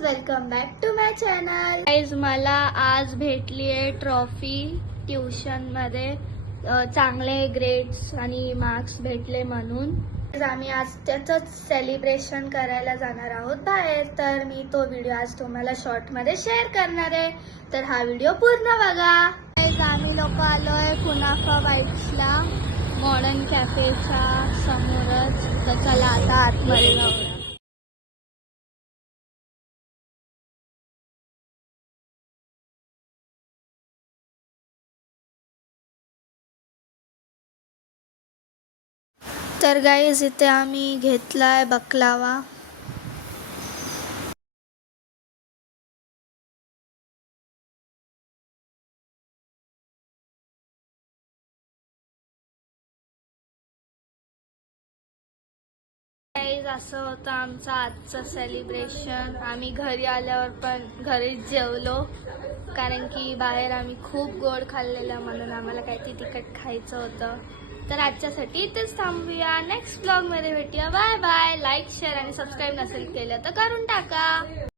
Guys, welcome back to my channel. Guys, मला आज भेटली आहे ट्रॉफी ट्युशनमध्ये. चांगले ग्रेड्स आणि मार्क्स भेटले म्हणून आम्ही आज त्याचंच सेलिब्रेशन करायला जाणार आहोत बाहेर. तर मी तो व्हिडिओ आज तुम्हाला शॉर्टमध्ये शेअर करणार आहे, तर हा व्हिडिओ पूर्ण बघा. गाईज, आम्ही लोक आलोय कुनाफा बाईट्सला, मॉडर्न कॅफेच्या समोरच. तर चला आता आतमध्ये जाऊया. तर गाईज, इथे आम्ही घेतलाय बकलावा. गाईज, असं होतं आमचं आजचं सेलिब्रेशन. आम्ही घरी आल्यावर पण घरीच जेवलो, कारण की बाहेर आम्ही खूप गोड खाल्लेलं, म्हणून आम्हाला काहीतरी तिखट खायचं होतं. तर आजच्यासाठी इथेच थांबूया. नेक्स्ट ब्लॉगमध्ये भेटूया. Bye bye. लाईक, शेअर आणि सबस्क्राईब नसेल केलं तर करून टाका.